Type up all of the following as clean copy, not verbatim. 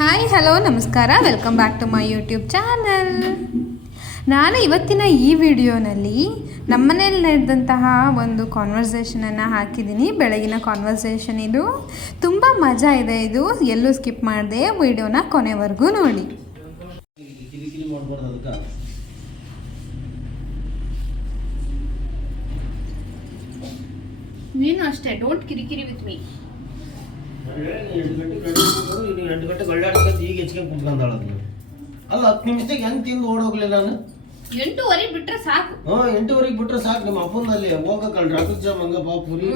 Hi hello ನಮಸ್ಕಾರ, welcome back to my YouTube channel. ನಾನು ಇವತ್ತಿನ ಈ ವಿಡಿಯೋನಲ್ಲಿ ನಮ್ಮನೇಲಿ ನಡೆದಂತಹ ಒಂದು ಕಾನ್ವರ್ಸೇಷನನ್ನು ಹಾಕಿದ್ದೀನಿ. ಬೆಳಗಿನ ಕಾನ್ವರ್ಸೇಷನ್ ಇದು. ತುಂಬ ಮಜಾ ಇದೆ ಇದು. ಎಲ್ಲೂ ಸ್ಕಿಪ್ ಮಾಡದೆ ವಿಡಿಯೋನ ಕೊನೆವರೆಗೂ ನೋಡಿ. ನೀನು ಅಷ್ಟೇ, ಡೋಂಟ್ ಕಿರಿಕಿರಿ ವಿತ್ ಮೀ. 8 ಗಂಟೆ ಗಳ್ಳಾಡ್ಕೊಂಡು ಈಗ ಹೆಚ್ಕೊಂಡು ಕುಂತ್ಕೊಂಡಾಳ ಅಲ್ಲ. 10 ನಿಮಿಷದಾಗ ಹೆಂಗ್ ತಿಂದು ಓಡೋಗ್ಲಿ ನಾನು. 8:30 ಬಿಟ್ರೆ ಸಾಕು. 8:30 ಬಿಟ್ರೆ ಸಾಕು. ನಿಮ್ಮ ಅಪ್ಪನಲ್ಲಿ ಹೋಗಕ್ಕಲ್ಲ ಟ್ರಾಫಿಕ್ ಜಾಮ್ ಹಂಗ ಪಾಪ ಪುರಿ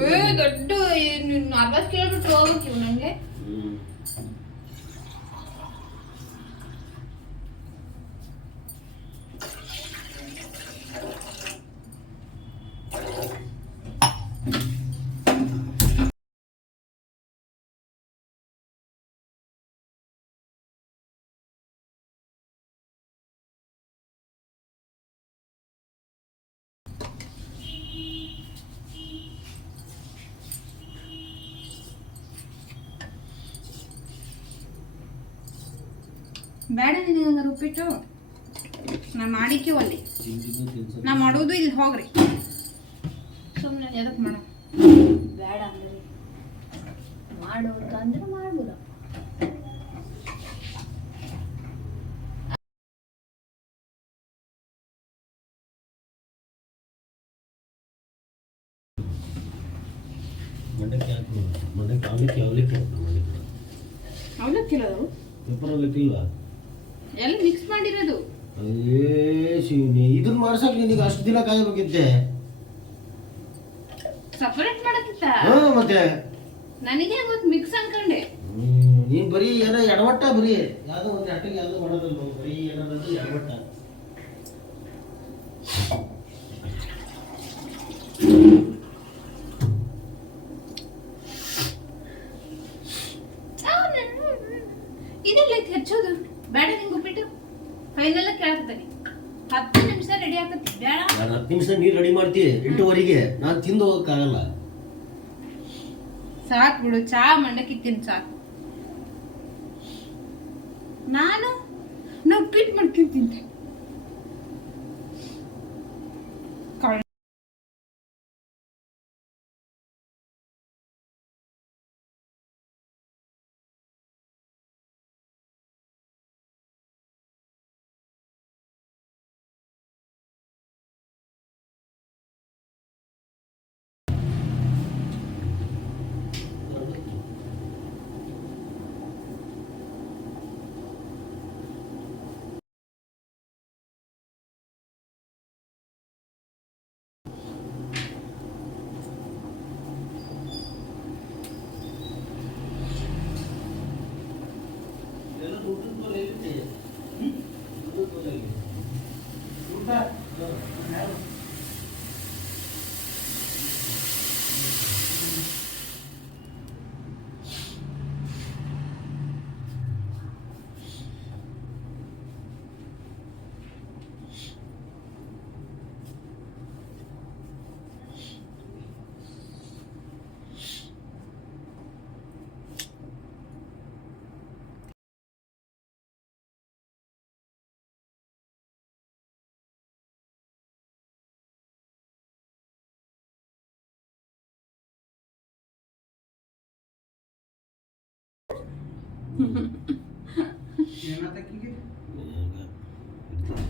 ದೊಡ್ಡ 40 ಕಿಲೋಮೀಟರ್ ಹೋಗ್ಬೇಕು ಇವ್ ನಂಗೆ. ಬೇಡ ನಿನಗೆ ಹಂಗಾರೆ ಉಪ್ಪಿಟ್ಟು ನಾ ಮಾಡಿಕ್ಕೆ ಒಲ್ಲಿ. ನಾ ಮಾಡೋದು ಇಲ್ಲಿ ಹೋಗ್ರಿ. ಸುಮ್ಮನೆ ಎದಕ್ಕೆ ಮಾಡ ಬೇಡ ಅಂದ್ರೆ ಮಾಡೋದು ಅಂದ್ರೆ ಮಾಡ್ಬೋದ. ಅವಲಕ್ಕಿ ಇರೋದು ಎಲ್ಲ ಮಿಕ್ಸ್ ಮಾಡಿರೋದು. ಶಿವನಿ, ಇದನ್ನ ಮಾಡ್ಸಕ್ ನಿನಗೆ ಅಷ್ಟು ದಿನ ಕಾಯಬೇಕಿದ್ದೆ. ಸಪರೇಟ್ ಮಾಡಕ್ಕಿತ್ತ ಮತ್ತೆ ನನಗೆ ಗೊತ್ತು ಮಿಕ್ಸ್ ಅನ್ಕೊಂಡೆ. ನೀನ್ ಬರೀ ಏನೋ ಎಡವಟ್ಟ, ಬರೀ ಯಾವ್ದೋ ಒಂದು ಅಟ್ಟಿಗೆ ಯಾವ್ದೋ ಮಾಡೋದಲ್ಲ, ಬರೀ ಏನದು ಎಡವಟ್ಟ. ಇದೆಲ್ಲ ಹೆಚ್ಚೋದು ಬೇಡ. ನಿಂಗೆ ಉಪ್ಪಿಟ್ಟು ಫೈನಲ್ ಕೇಳಾಕತ್ತೀನಿ. 10 ನಿಮಿಷ ರೆಡಿ ಆಗತ್ತಿ. ಬೇಡ 10 ನಿಮಿಷ ನೀರು ರೆಡಿ ಮಾಡ್ತಿ. 8:30ಗೆ ನಾನು ತಿಂದು ಹೋಗಕ್ಕಾಗಲ್ಲ. ಸಾಕು ಬಿಡು, ಚಾ ಮಂಡಕ್ಕಿ ತಿನ್ ಸಾಕು. ನಾನು ಉಪ್ಪಿಟ್ಟು ಮಾಡ್ಕೊಂಡು ತಿಂತೆ.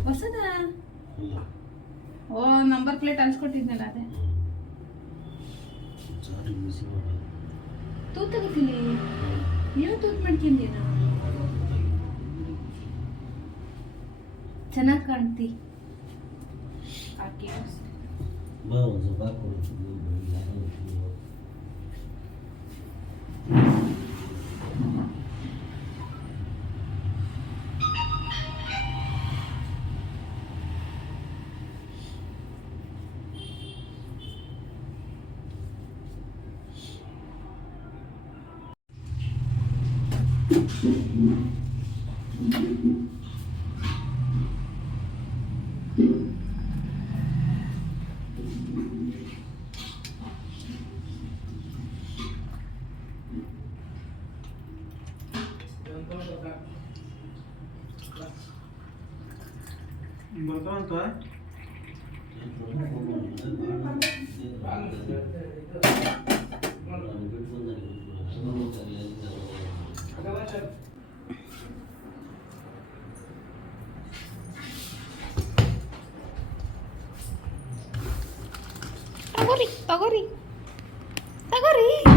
ಹೊಸದ ನಂಬರ್ ಪ್ಲೇಟ್ ಅನ್ಸ್ಕೊಟ್ಟಿದ್ನಲ್ಲ, ಅದೇ ತೂತ್ ತೆಗಿತೀನಿ. ನೀವು ತೂತ್ ಮಾಡ್ಕೊಂಡೀನ, ಚೆನ್ನಾಗಿ ಕಾಣ್ತಿ. ಹಾಕಿ ಬರ್ತಾವಂತ ತಗೋರಿ ತಗೋರಿ ತಗೋರಿ